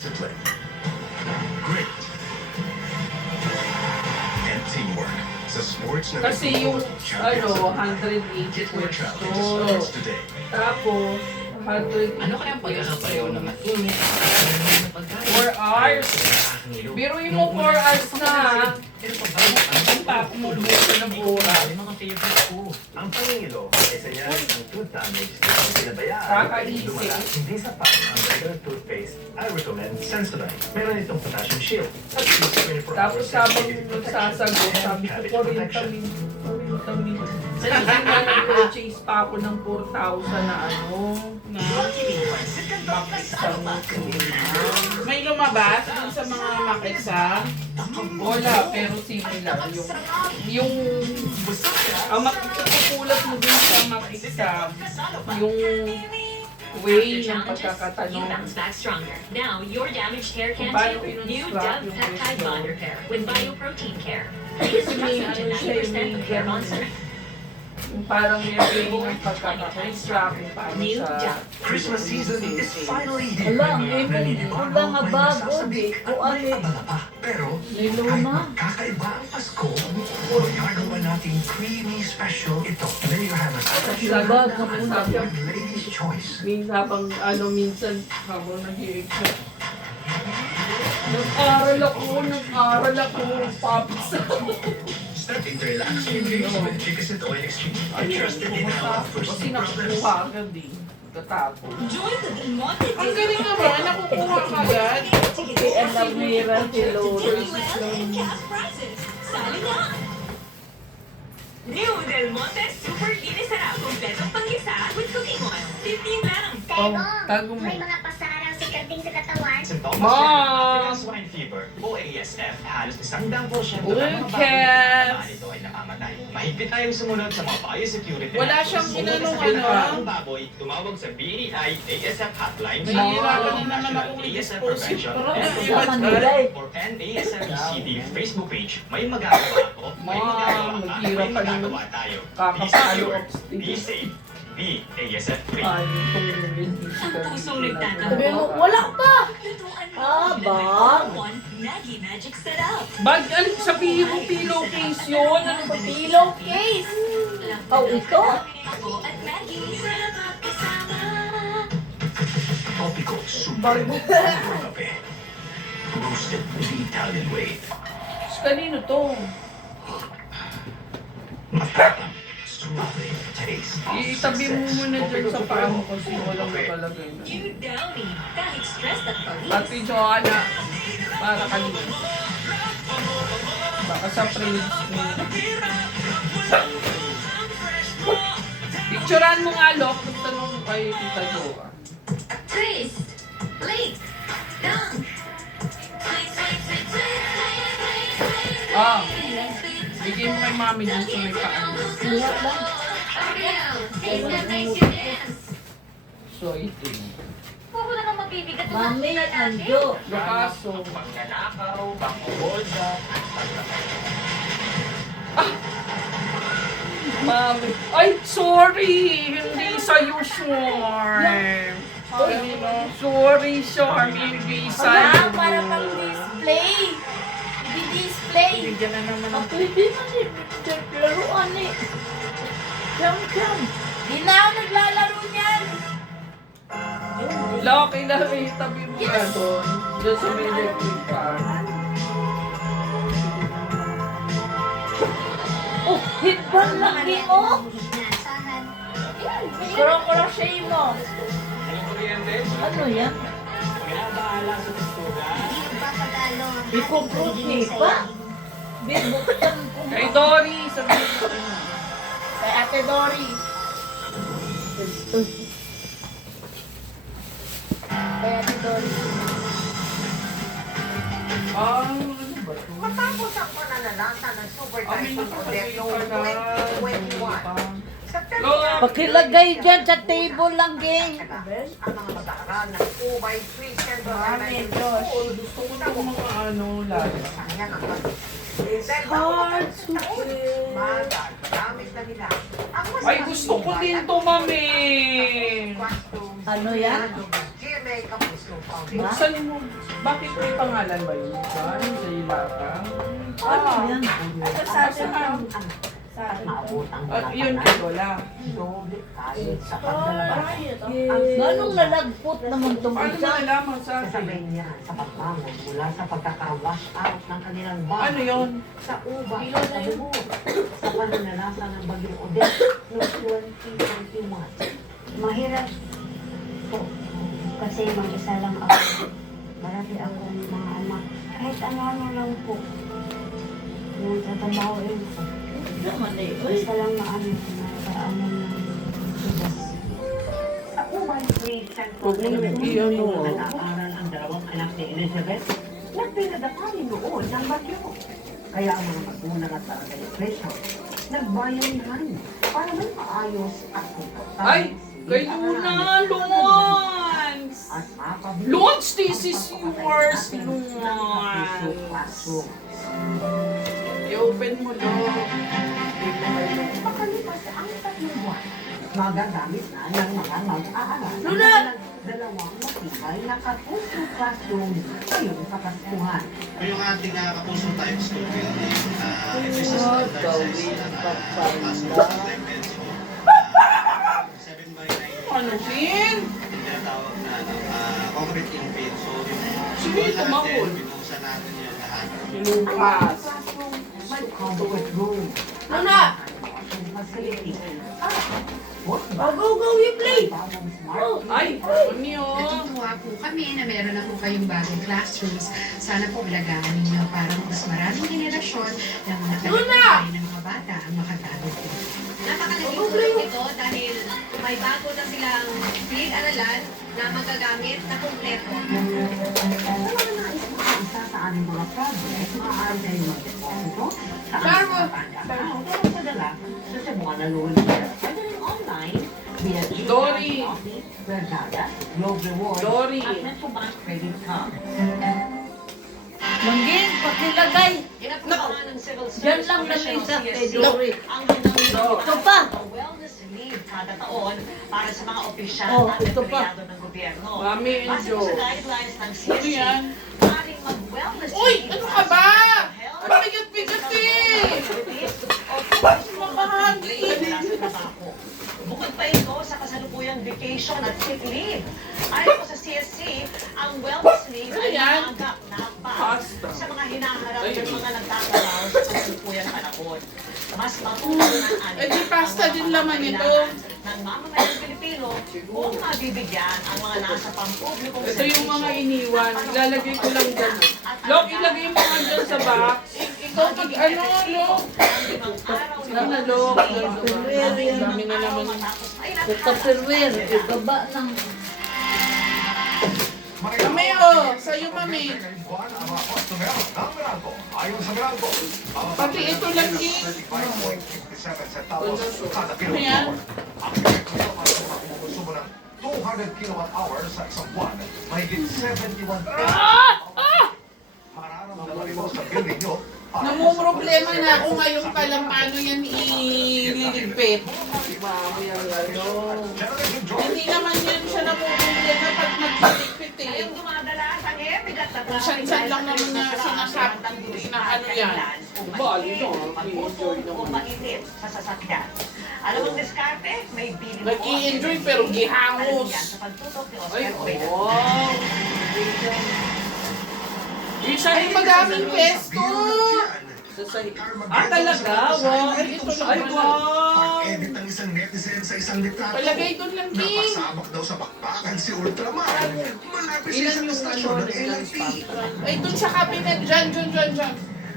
Discipline, grit, and teamwork. Sa sports na Kasi yung, Champions 180 Get more challenge pwesto. starts today. Tapos, 100 Ano kaya ang pagkakapareho ng mainit at pagkain? 4 hours. Biruin mo 4 hours na. Pero pag bago Ang papo mo buto ng oras. May mga favorite ko. Ang pangingilo ay senyales ng tooth damage na kung pinabayaan Kakaisip. lumala. Hindi sapat ang regular toothpaste. I recommend Sensodyne. Meron itong potassium shield at 24 Tapos hours habang sensitivity nagsasagot, protection sabi and ko, cavity Corinne protection. kami. Nag-purchase pa ako ng 4,000 na makisang. May lumabas dun sa mga makisa. Wala, pero similar. Yung ang makikipulot mo dun sa makisa, yung way ng pagkakatanong. Bounce back stronger. Now, your damaged hair can Paano too. New in-instruct Dove yung Peptide question? Bond Repair with Bioprotein Care. Kasi It's may trusted to ano siya, 90% may of hair on ganun. strength. Yung parang may way ng pagkaka-construct, yung paano New sa... Dove. Christmas season is finally here. Alam, May mga naninibago, kulang nga may bago, nagsasabik, di ko at may ano. abala pa. Pero Lilo kahit na. magkakaiba ang Pasko, magagawa nating creamy special ito. There you have it. Labag na muna. With Lady's Choice. Minsan habang nag-i-exam. Nag-aral ako, Pops. Starting to relax your dreams with Chickasit Oil Exchange. Trusted in our first Kasi nakukuha agad eh. Katapos. Ang galing naman, nakukuha ka agad. Si Alamira, si Lolo. New Del Monte Super Linis Sarap. Kompletong panggisa with cooking oil. 15 lang. Oh, tago mo. May mga pasarang sikating sa katawan. Sintomas Mom! ng African swine fever o ASF, halos 100% ng mga Look baboy at- na ito ay namamatay. Mahigpit tayong sumunod sa mga biosecurity. Wala siyang ginanong Sumunod sa ano. ng baboy, tumawag sa BEI ASF hotline sa Nahihirapan na naman National akong ASF i-dispose Prevention ito. and Ano, Sa Manila eh. or NASFCD Facebook page. May magagawa ako, may magagawa ka, maghirap may ka naman. magagawa tayo. Be Kakapalo secure, of be safe, be ASF free. Ay, itong hindi Ang pusong nagtatanong. Sabi mo, wala pa. Lutuan mo. Ah, with bag. my #1 Maggie Magic Setup. Bag, ano, sabihin mo, pillowcase yun. Ano ba? Pillowcase. Oh, ito? Ako at Maggie. Sarap at kasama. Tropical Super Kape. Roasted the Italian way. Kanino to? Mapapang, suave taste. of Itabi mo success. muna dyan sa paa mo kasi walang nakalagay na. You Downy. Kahit stressed at pagis. Ate Joanna, para kanino? Baka sa fridge mo. Picturean mo nga, Lok. Magtanong mo kay Tita Joa. Twist. Blink. Dunk. Ah, bigay mo kay Mami dun sa may paan. Siya lang. So, ito. Huwag na kang mabibigat. Mami, ando. Lukaso. Magnanakaw, pangkubolda, Mami. Ay, sorry! Hindi sa'yo, Shorm. Sorry, Shorm. Hindi Wala, sa'yo. para pang display. Di-display. Bigyan na naman Ang ng pwede na ni laruan eh. Siyam. Di na ako naglalaro niyan. Lok, itabi mo ka doon. Doon sa may electric fan. Oh, hitball lagi mo. Kuro-crochet mo. Ano yan? Iko-crochet pa? Bibuksan ko. Kay Dory, sabihin mo. Kay Ate Dory. Kay Ate Dory. Ano ba ito? Matapos ang pananalasa ng Super Amin na Typhoon kasi Odette pala. noong 2021, Lok! Pakilagay dyan sa table lang, gang. ang mga mag-aaral ng Ubay Free Central Mami, Elementary Diyos. School Gusto ko itong mga ano, lalo. Sayang ang pag- Hard to Gamit na nila. Ang mas Ay, gusto ko din to, mami. costumes, Ano yan? GMA makeup is no foundation. Buksan mo. Bakit may pangalan ba yun? Saan? Sa ilapang? Ano yan? Ay, sabi Saan? Sabi Maabot ang Yun kay Lola. doble kahit sa pagdalabas. Ganong nalagpot naman itong Paano isa? malalaman sa akin? Sasabihin niya sa pagbangon mula sa pagkaka-wash out ng kanilang bahay. Ano yun? Sa uba at sa bumo. Sa pananalasa ng bagyong Odette noong 2021. Mahirap po. Kasi mag-isa lang ako. Marami akong mga anak. Kahit ano-ano lang po. Yung tatrabahoin ko. Naman eh. Uy, Basta lang maano ng subas. Sa Ubay Street Central Huwag mo naman i-ano. nag-aaral ang dalawang anak ni Elizabeth na pinadapalin noon ng bagyo. Kaya ang mga magulang at barangay official nagbayanihan para may maayos at komportable. Ay! Kay Luna! Lons! At mapabilis Lons, this is ang yours, pagpapalagay ng Lons! classroom. I-open mo, Lo. Makalipas ang 3 buwan, magagamit na ng mga mag-aaral Luna! ang dalawang matibay na kapuso classroom ngayong kapaskuhan. Yung ating kapuso type school building, ito sa standard size na classroom dimension. 7 by 9. Ano, Pin? Yung tinatawag na concrete infill. So, Sige, yung tumakol. binuhusan natin yung lahat. Lukas. Classroom, may covered room. Luna! Facility. Oh, go, go, you play! Bagong smart Oh, Ay, ano yun? Natutuwa po kami na meron na po kayong bagong classrooms. Sana po ilagaan ninyo para mas maraming henerasyon na mga kalagayan ng mga bata ang makagamit po. Napakalaking tulong ito dahil may bago na silang pinag-aralan na magagamit na kumpleto. Sa mga nais makaisa sa aming mga project, maaari kayo mag-deposito sa aming mga account o magpadala sa Cebuana na loan share. Pwede rin online via Dory. Coffee, Vergada, Globe Rewards, Dory. at Metrobank Credit Card. Manggin, pakilagay! Pinagpapaan ng Civil Diyan Service lang Commission nag-isa o kay CSC Dory. ang handang Ito pa! Wellness leave kada taon para sa mga opisyal Oh, at ito pa. empleyado ng gobyerno. Mami and Base po Joe. sa guidelines ng Ano CSC, yan? maaaring mag-wellness Uy! leave Ano ka para sa ba? health, Pabigat-bigat eh! Makahangin! Bukod pa ito sa kasalukuyang vacation at sick leave. Ayon po sa CSC, ang wellness leave Ano ay yan? maanggap na hakbang Pasta. sa mga hinaharap Ay. ng mga nagtatalaw sa kasalukuyang panahon. Mas matutunan Eh, di pasta din laman ito. ng mamamayang Pilipino kung mabibigyan ang mga nasa pampublikong Ito yung mga iniwan. Ilalagay ko lang dyan. Lok, ilagay mo nga dyan sa box. Ikaw pag ano, Lok? Sige na, Lok. Ang dami na naman. Sa Tupperware, ibaba ng... Mami, oh. Sa'yo, Mami. Pati ito lang, King. Ano yan? Konsumo ng 200 kilowatt hours sa isang buwan, mahigit 71 Mararamdaman ito sa bill ninyo. Namumroblema na ako ngayon pa lang paano yan ililigpit. Mami, ang ano. Hindi naman yan siya namumroblema pag nagsiligpit eh. Ngayong dumadalas ang bigat na Kung saan-saan lang naman na sinasabi na ano yan. Bali no, Pag-usok o mainit sa sasakyan. Alam ang diskarte? May bili mo. Nag-i-enjoy pero gihangos. Alam yan sa pagtutok ni Ay, Oscar Cueto. wow. Isa rin magamit pesto. Ah, talaga? Wow. Ay, ito lang. Ay, wow. Pag-edit ang isang netizen sa isang litrato. Palagay doon lang, King. Napasabak daw sa bakbakan si Ultraman. Malapit siya Ilan sa yung istasyon ano, ng ilan LRT. Ay, doon sa cabinet. Diyan.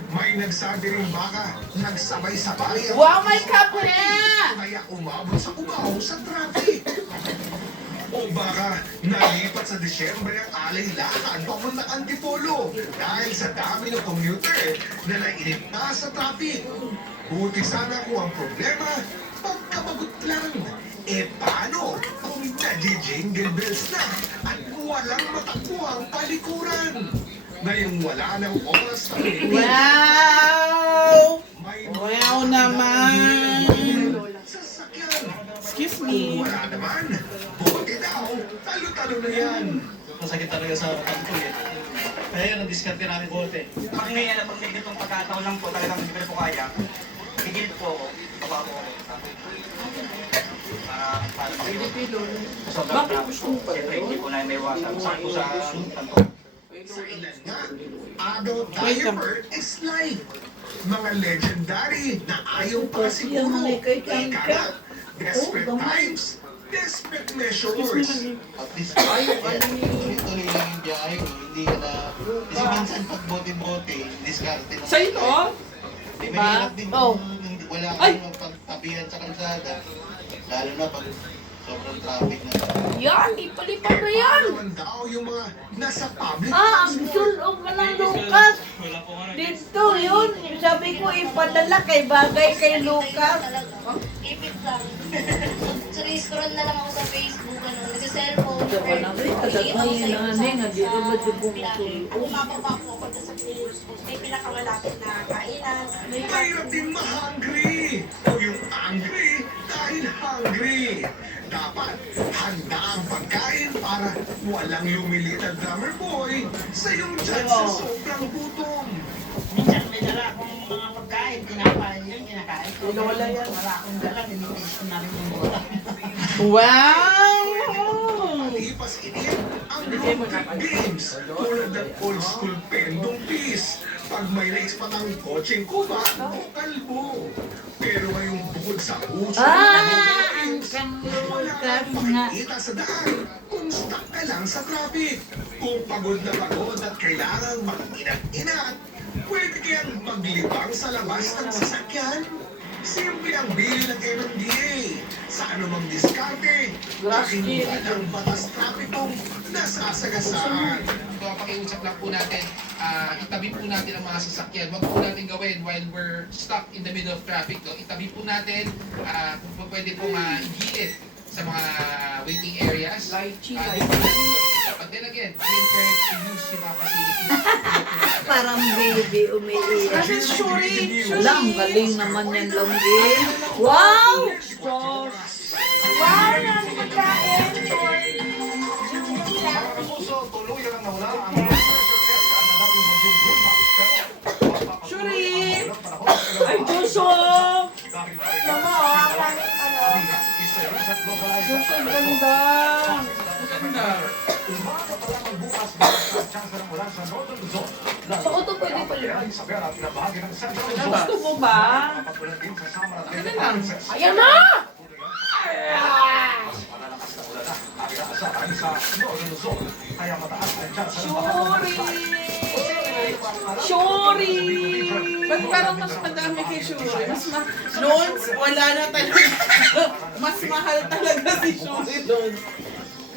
May nagsabi rin baka nagsabay-sabay ang Wow, may cup na! kaya umabot sa ubaw sa traffic. O baka nalipat sa Disyembre ang alay-lakan papuntang Antipolo dahil sa dami ng commuter na nainip na sa traffic. Buti sana kung ang problema, pagkabagot lang. Eh paano kung nadi-jingle bells na at walang matakbuhang palikuran? Ngayong wala ng oras na Wow! may Wow naman! sasakyan. Excuse Kung me. wala naman, buti daw, talo-talo na yan. masakit talaga sa kanto eh. Kaya yun, ang-discard ka namin bote. Pag may ganitong pagkataon lang po, talagang hindi ko na po kaya. Higil po ako, baba po ako. Para sobrang traffic po. Siyempre, hindi po na may iwasan. Saan po sa kanto. Sa ilan nga, adult diaper is life. Mga legendary na ayaw pa siguro. Ika nga, desperate times, desperate measures. At least, tuloy-tuloy lang yung biyahe ko. Hindi ka na... Kasi minsan pag bote-bote, diskarte na. Sa ito? Di Diba? mahirap din Oh. kung wala Ay! kang pagtabihan sa kalsada. Lalo na pag sobrang traffic na. Yan, ipalipad mo yan. Naman daw yung mga nasa public Ah, ang transport. sulog mo ng Lucas. Dito yun. Sabi ko ipadala kay bagay kay Lucas. Ipit lang. Scroll na lang ako sa Facebook, ano, nag-cellphone. Diba na rin, kadaghan yun na nga, di ba ba di bumutulo? Umababa po ako doon sa Facebook. May pinakamalapit na kainan. Mahirap din ma-hungry. O yung angry dahil hungry. Dapat handa ang pagkain para walang lumilit na drummer boy sa iyong tiyan sa sobrang gutom. Minsan may dala akong mga pagkain, tinapay, yun kinakain ko. Wala yan. Wala akong dala, tinitiis ko namin yung bola. Wow! Malipas init ang road trip games tulad ng old school pendong piece. Pag may naispat ang kotseng kuba o kalbo. Pero ngayong bukod sa uso Ang wala Lucas kang nga. makikita sa daan kung stuck ka lang sa traffic. Kung pagod na pagod at kailangang mag-inat-inat, pwede kayang maglibang sa labas ng sasakyan. Simple ang bili ng MMDA. Sa anumang diskarte, pakinggan ang batas trapikong nasasagasaan. So, pakiusap lang po natin, itabi po natin ang mga sasakyan. Huwag po natin gawin while we're stuck in the middle of traffic. No? Itabi po natin, kung po pwede po igilid sa mga waiting areas. Di po natin gawin ito. But then again, we encourage to use yung mga facilities. Parang baby umiiyak. Kasi Shuri! Wala, ang galing naman yan Longgi. Wow! Wow, ang pagkain for Mga kapuso, tuloy ang nawala ang pressure area na dating bagyong Wilma. Pero, Shuri! Ay, Joso! dahil pa rin Mama, ang pangit ano. isa sa localized Joso, ang ganda! Ganda. Umaga pa lang ang bukas dahil sa tsansa ng ulan sa Northern Luzon. Sa auto pwede pa Kaya yun. Isabela, pinabahagi ng Central Luzon. Gusto mo ba? Kapatulan din sa Samar at Akin na Leyte lang. provinces. Ayan na! Malalakas na ulan na ang inaasahan sa Northern Luzon. Kaya mataas ang tsansa ng baha. Shuri! Ba't parang mas madami kay Shuri? Noon, wala na talaga. Mas mahal talaga si Shuri doon.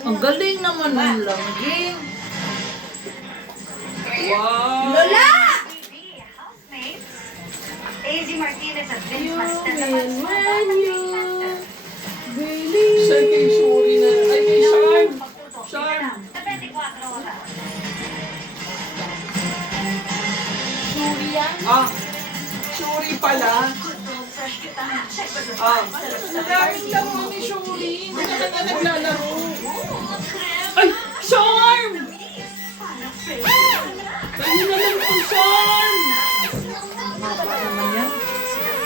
Ang galing naman ng Longgi. Wow! Lola! Housemates, AZ Martinez at Vince You Mastella. will when you believe. Siya kay Shuri na. Ay, kay Charm! Charm! Sa 24 oras. Shuri yan? Ah! Shuri pala. Ah! Ang daming laro ni Shuri. Hindi na kanya naglalaro. Ay! Charm! Dahil na lang ang Charm! Mapa naman yan.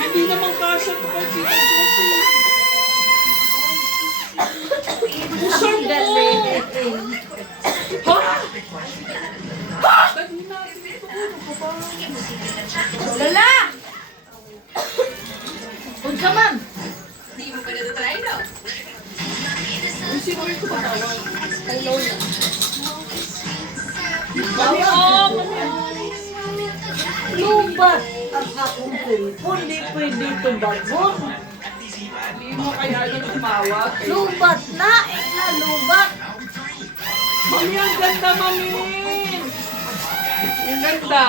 Hindi naman kasya ko pa si Josie. Charm mo! Ha? Ha? Dahil na dito. Ano ka ba? Lola! Unsa man? Hindi mo pa na-try, no? Uy, sino ito ba tawag? Kay Lola. Oo! Lubat ang akong cellphone. Di pwede ito bagon. Hindi mo kaya na tumawag. Lubat na! Lubat! Mami, ang ganda, Mami! Ang ganda!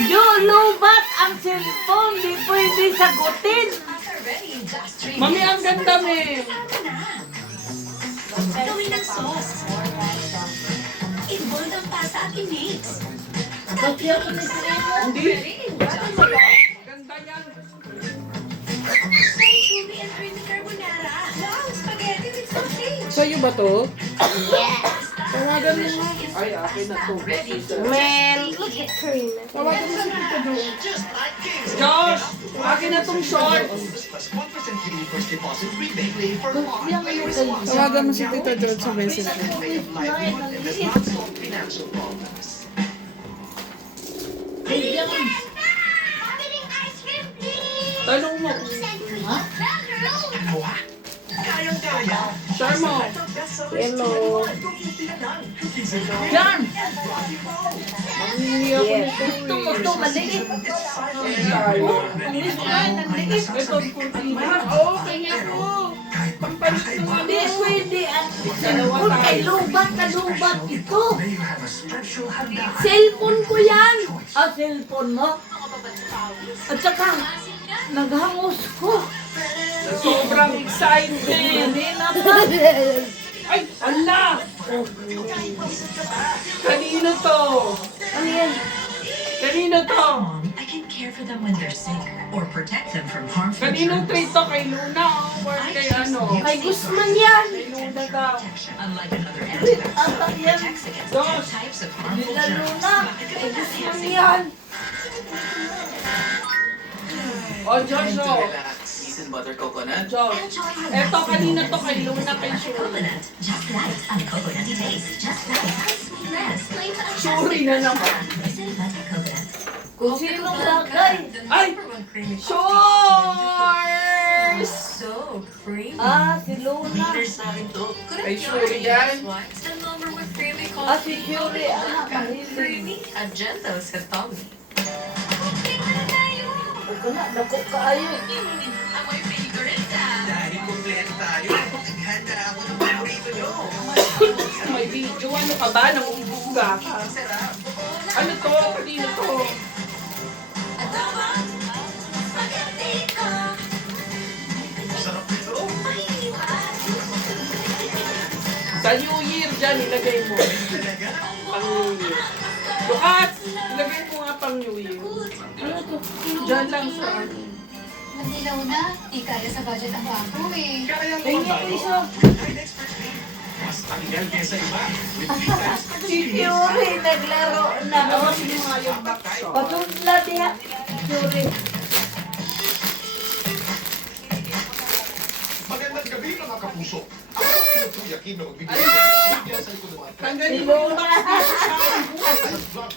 Yo, lubat ang cellphone. Di pwede sagutin. Mami, ang ganda, Mami! Gawin ng sauce. Involved ang pasta at i-mix. Kasi ako na sila. Hindi! Ganda yan! Chili and creamy carbonara. Wow, spaghetti with sausage. Sa'yo ba to? Yes. Tawagan mo nga. Ay, akin na to. Man, look at Karina. Tawagan mo si Tita Jo. Josh! Akin na tong short! Tawagan mo si Tita Jo sa messenger. Tanong mo. Kayang-kaya. Share mo. Hello. Yan! Nangihi ako Yes. nito Ito, maliit. Tayo. Maliit. Ito, kurtina. Oo, kanya ko. Pampalit ko nga Hindi, din. pwede. Dalawa Cellphone tayo. kay lubat na lubat ito. Cellphone ko yan. Ah, cellphone mo? At saka, naghangos ko. Sobrang excited. Hindi naman. Ay, ala! Kanino to? Ano yan? Kanino to? I can care for them when they're sick or protect them from harmful Kaninong germs. treat to? Kay Luna o or kay ano? Kay Guzman yan. Kay Luna daw. Unlike another antibiotic, Ata yan. protects against Dos. all types of harmful Lalo germs. na. Kay Guzman yan. O, Jojo. Seasoned butter coconut. Josh. Eto, kanino to? Kay Luna, kay Shuri. Coconut, just right on coconutty taste, just right. Sweetness, flavor. Shuri na naman. Seasoned butter coconut. Kung sino lagay. Ay! Shores! So creamy. Ah, si Luna. Kay Shuri yan. Send over with creamy Ah, coffee. si Fury. Anak, mahilig. Creamy, agento sa tummy. Huwag ka na, dako kaayo. Amoy favorite ah. Dahil kumpleto tayo, maghanda ako ng paborito nyo. May video. Ano ka ba? Nangubuga ka. Ano to? Kanino to? Sarap nito. Sa New Year dyan, ilagay mo. Pang New Year. Lukas! Ilagay mo nga pang New Year. Ano to? Dyan lang sa ano. Manilaw na. Di kaya sa budget ang bago eh. Kaya mo Tingin ang isa. mas tanggal kesa iba. With 3 times Si Fury, naglaro na. Tapos mo nga yung back shot. Patutla niya. Fury. Magandang gabi mga kapuso. Ako ang pinutuyakin na magbibigay ng bigyan sa likod ng mga Tanggalin mo yung back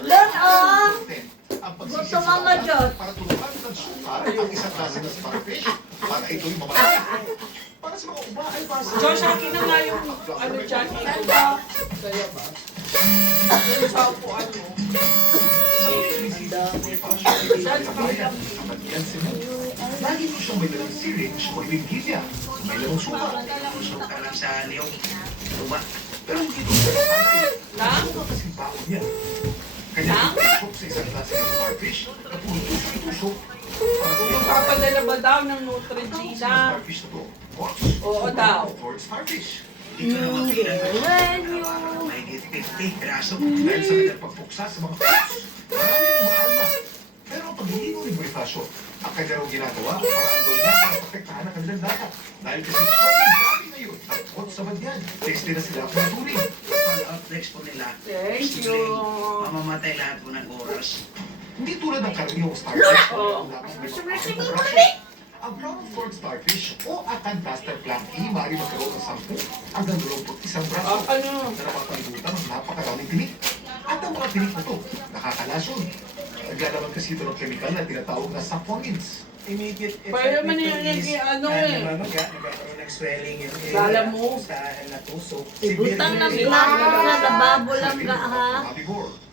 Lon, oh. ang Gusto Mama Diyos. para tulungan ng suka ang isang klase ng starfish para ito'y mamalaki. Para sa mga uba ay basa. Josh, akin na nga yung ano dyan. Ito ba? Kaya ba? Yung sa upuan mo. Dyan sa kabilang. Lagi mo siyang may dalang syringe o ibigilya. May lamang suka. Suka lang sa niyong tuba. Pero hindi ito sa Lang? Ano kasing baon yan? Kanya itusok sa isang klase ng starfish na puro tusok-tusok. Kung magpapadala ba daw ng Neutrogena? Starfish na to. Ox. Oo daw. Ford starfish. Ito naman When you... parang may 50 piraso. Dahil sa kanyang pagpuksa sa mga fruits, maraming umaalma. Pero ang pagliligo ni Bonifacio, ang kanya raw ginagawa para andon na ang protektahan ng kanilang data. Dahil kasi sobrang dami ngayon ang kot sa badyan. Tested na sila kung turing. Outbreaks po nila. Thank you. Mamamatay lahat po ng oras. Hindi tulad ng karaniwang starfish. Oo. Ang brown ford starfish o Acanthustar planki maaaring magkaroon ng 10 hanggang 21 braso Ano? na napapalibutan ng napakaraming tinik. At ang mga tinik na to, nakakalason. Naglalaman kasi ito ng chemical na tinatawag na saponins. Immediate effect Pwede man nito yung is, ano eh. nagkakaroon ng swelling yung area Lala mo. sa natusok. Ibutang ng plato na nababo lang ka, ha?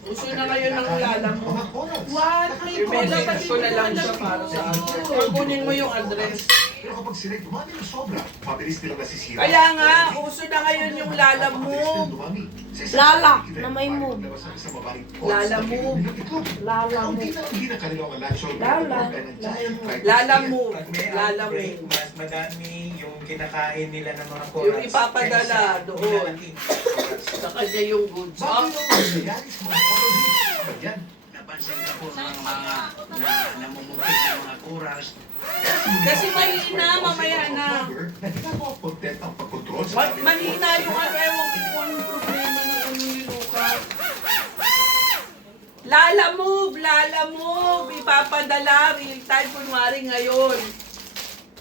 Uso na ngayon ang lala mo. Mga corals. What? I-message ko na lang siya para sa akin. Kunin mo yung address. Pero kapag sila'y dumami ng sobra, mabilis nilang nasisira. Kaya nga, uso na ngayon yung lala mo. Lala, na may mood. Lala mo. Lala mo. Lala. Lala mo. Pag may Lala mo. outbreak, mas madami yung kinakain nila ng mga corals. Yung ipapadala doon. Sa kanya yung goods. Bakit ang nangyayari sa mga coral reefs? Yan. napansin ka po ng mga namumukit ng mga kuras. Kasi mahina, mamaya na. Nagpapakontent ang pagkontrol sa Mahina yung ano, ewan ko kung anong problema ng ano ni Lucas. Lala move, ipapadala, real time, kunwari ngayon.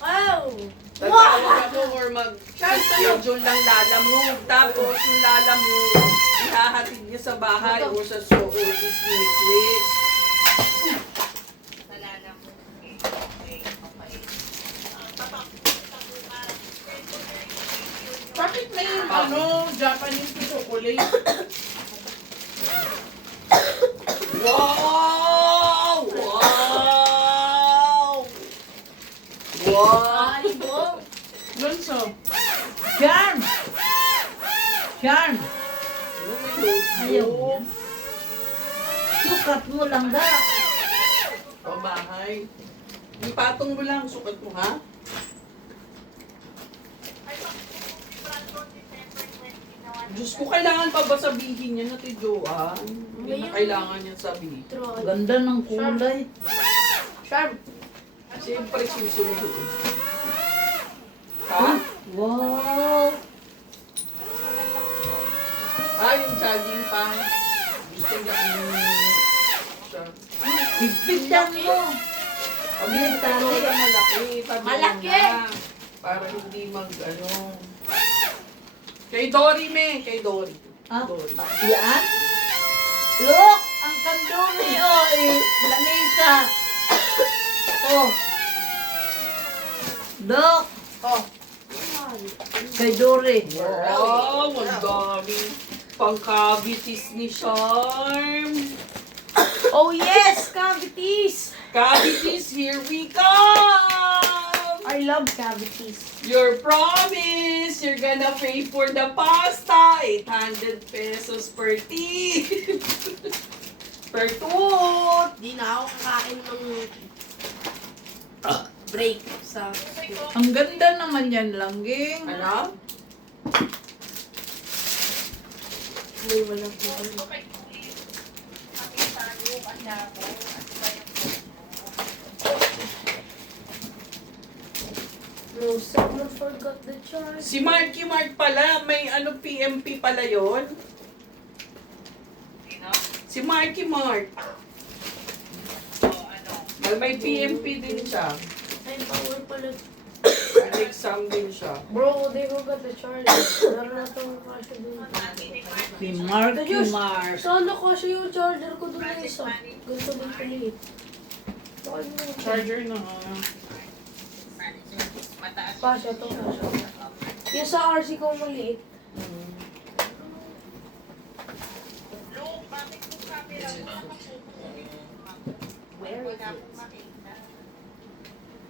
Wow! Tatawag ako or mag-schedule ng Lala Move. Tapos yung Lala Move, ihahatid niya sa bahay o sa office ni Bakit may Japanese na chocolate? Wow! Wow! Wow! Lunso. Charm! Charm! Ayaw niya. Sukat mo lang ga. O bahay. Ipatong mo lang, sukat mo ha? Diyos ko, kailangan pa ba sabihin niya na Joan? Hindi na kailangan niya sabihin. Ganda ng kulay. Charm. Siyempre susunod. Ha? Wow! Yung jogging pants. Gusto niya Bigbigan mo. Pabilis na malaki. Malaki! Para hindi Kay Dory, kay Dory. Ah, Dory. yan? Look! Ang kandumi, lamesa. Oh. Look! Oh. Kay Dory. Wow, ang dami. Pang-cavities ni Charm. Oh yes! Cavities! Cavities, here we come! I love cavities. Your promise, you're gonna pay for the pasta. 800 pesos per teeth. Per tooth. Di na ako kakain ng break sa Ang ganda naman yan, Langging. Ano? may walang buwan. No, someone forgot the charge. Si Marky Mark pala, may PMP pala yon. Si Marky Mark. May PMP din siya. Ay, power pala. May exam din siya. Bro, they forgot the charge. Meron na itong kasya dun. Si Marky Mark. Saan kasya yung charger ko dun na isa? Gusto din pala eh. Charger na Kasya to. Yung sa RC ko maliit.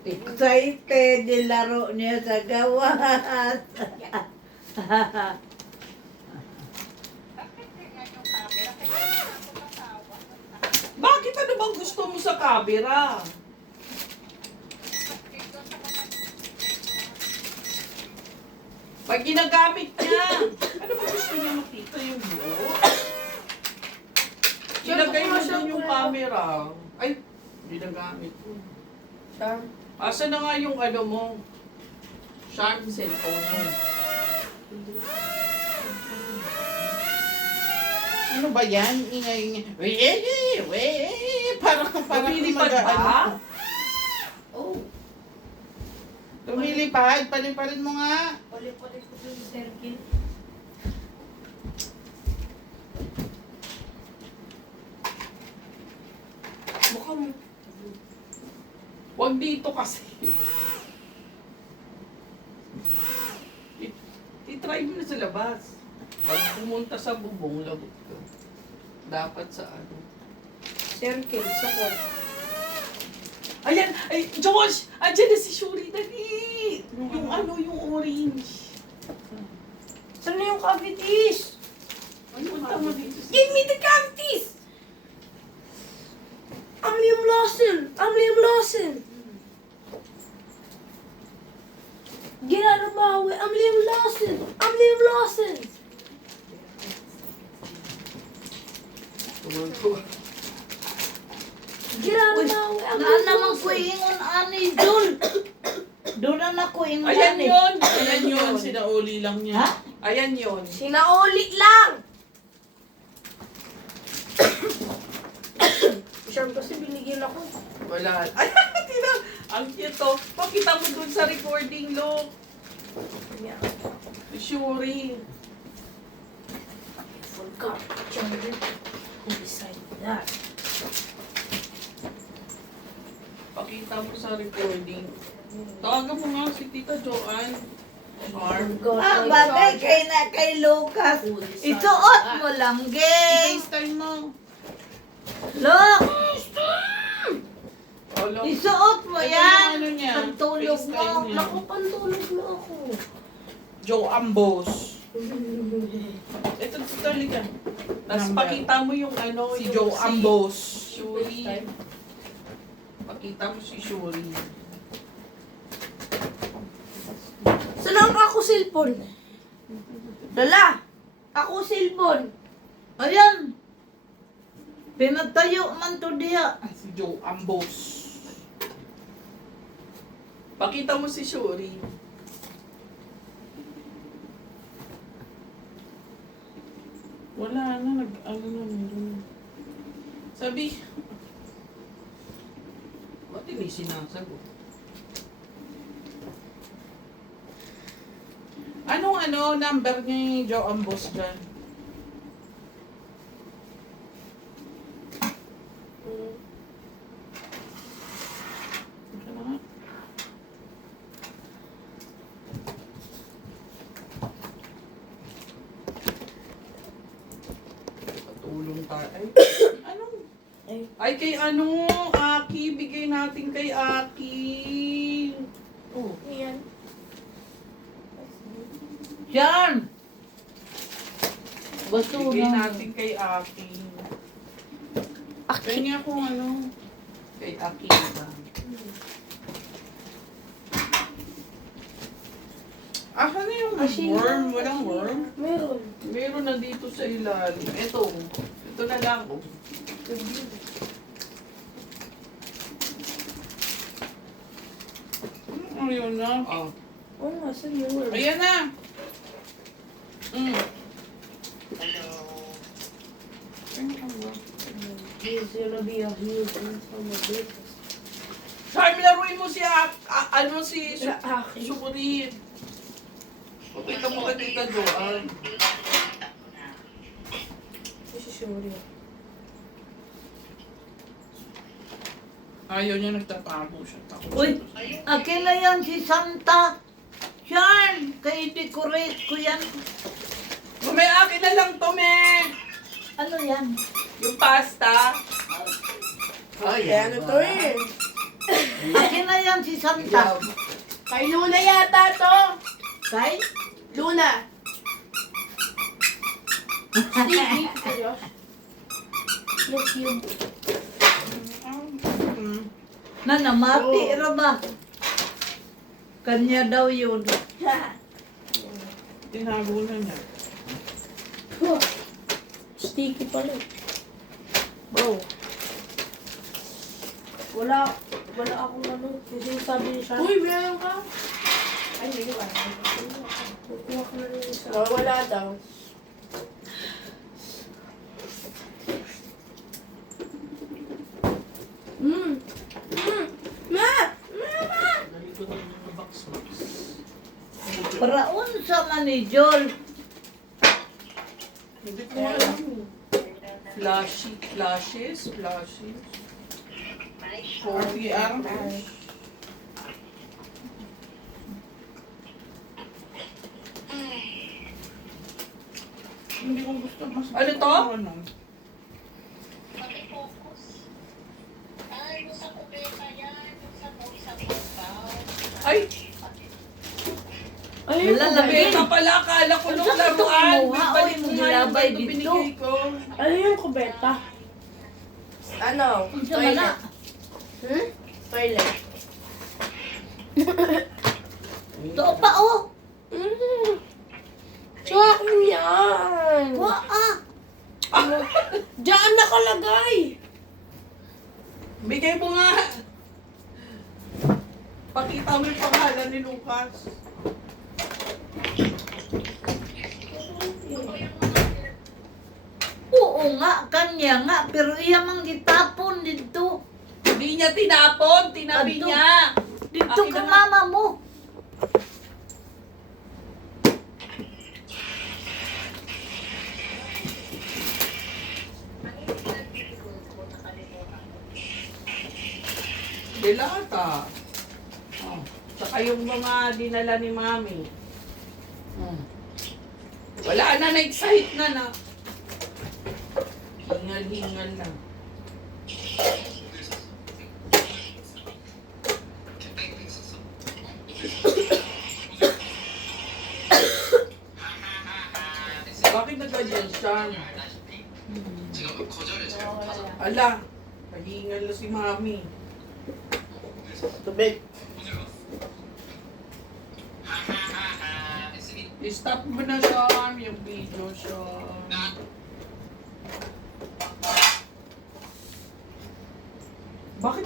Excited yung laro niya sa gawas. Bakit ano bang gusto mo sa camera? Pag ginagamit niya, ano ba gusto niya makita yung buo? Ilagay mo dun yung camera. Ay, ginagamit mo. Charm. Asa na nga yung mo? Sharp cellphone mo. Ano ba yan? Ingay-ingay. Parang Lumilipad ba? Oh. Lumilipad? Paliparin mo nga. Pali-pali ko yung circle. Mukhang... Huwag dito kasi. I-try mo na sa labas. Pag pumunta sa bubong, lagot ka. Dapat sa Circle sa kwan. Ayan! Ay, Josh! Andiyan na si Shuri. Dali! Yung yung orange. Saan na yung cavities? Ano ang tama dito? Give me the cavities! I'm Liam Lawson! I'm Liam Lawson! Ginanabawi! I'm Liam Lawson! I'm Liam Lawson! Na naman ko ingon ani Jul. Doon na ko ingon. Ayan yun. Ayan yun. Sinauli lang niya. Ha? Ayan yun. Sinauli lang! Siyempre kasi binigyan ako. Wala. Ay, tira. Ang cute to. Pakita mo dun sa recording, look. Shuri. Forgot who decided that. Pakita mo sa recording. Tawagan mo nga si Tita Joanne. Charm. Bagay kay Lucas. Isuot mo lang, gay. I-FaceTime mo. Look, Oh, look. isuot mo Ito yan. yung ano niya, Pagtulog mo. FaceTime niya. Naku, pantulog na ako. Joe Ambos. Ito, talaga. Tapos pakita mo yung ano, si Joe Ambos. Shuri. Pakita mo si Shuri. Saan ako cellphone? Dala. Ako cellphone. Ayan. Pinatayo man to diya. Si Joe Ambos. Pakita mo si Shuri. Wala na, ano na, meron. Sabi, ba't hindi sinasagot? Anong number ni Joe Ambos dyan? Ito na nga. Patulong tayo. Ay, anong? Ay, kay Aki. Bigay natin kay Aki. Oh. Ayan. Yan. Baso Bigay na. natin kay Aki. Kaya nga kung kay Aki ba? Asan na yung worm? Walang worm? Meron. Meron na dito sa ilalim. Ito na lang. Oh. Ayun na. Oh. Oo nga, saan yung worm? Ayan na. He's gonna be a huge information. Charm, laruin mo si si Aki. Shuri. Pakita mo kay Tita Joanne. Si Shuri. Ayaw niya nagtatago siya. Takot Uy, siya. akin na yan si Santa. Yan, kay decorate ko yan. May akin na lang to, me. Ano yan? Yung pasta. Kaya ano to eh. Akin na yan si Santa. Kay Luna yata to. Kay? Luna. Stevie. Seryoso. Yes, yun. Namati ra ba? Kanya daw yun. Tinago na niya. Sticky pala. Bro. Wala akong Hindi sabi niya. Uy, meron ka? Ay, hindi ba? Kukuha ka na rin isa. Wala daw. Paraon sa manijol. Hindi ko alam. Flashes. 40 hours. Hindi ko gusto mas. Ano to? Ay! Ay, Wala lang Beta pala, akala ko nung Saan ito laruan. kumuha? Balik Oy, ko mong nga yung nilabay ganito dito. binigay ko. ano yung kubeta? Ano? Sa mana. Toilet. To pa oh. Sa akin yan. Wa ah. Diyan nakalagay. Bigay mo nga. Pakita mo yung pangalan ni Lucas. Oo nga, kanya nga, pero iya mang gitapon dito. Hindi niya tinapon, tinabi Ano? niya. Dito Akin ka na nga. mama mo. Dilata. Oh. Saka yung mga dinala ni Mami. Wala na, na-excite na. Hingal-hingal na. Bakit nagganyan siya? Ala, naghingal na si Mami. Tubig. I-stop mo na siya, yung video siya. Bakit